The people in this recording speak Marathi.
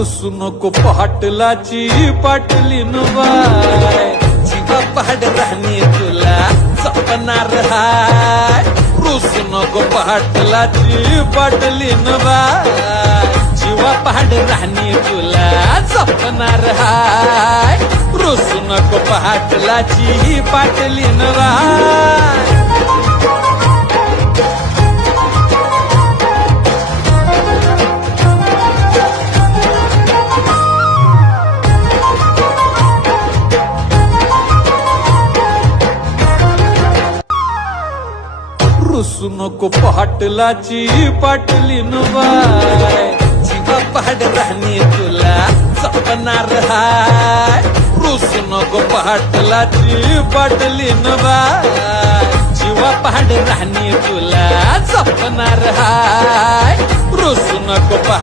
रुसू नको पाटलाची पाटलीन बाय, जीवा पहाड राहणे तुला जपणार हाय. रुसू नको पाटलाची पाटलीन बाय, जीवा पहाड राहणे तुला जपणार हाय. रुसू नको पाटलाची पाटलीन बाय. रुसू नको पाटलाची पाटलीन बाय, जीवा पहाड राहणे तुला जपणार हाय. रुसू नको पाटलाची पाटलीन बाय, जीवा पहाड राहणे तुला जपणार हाय. रुसू नको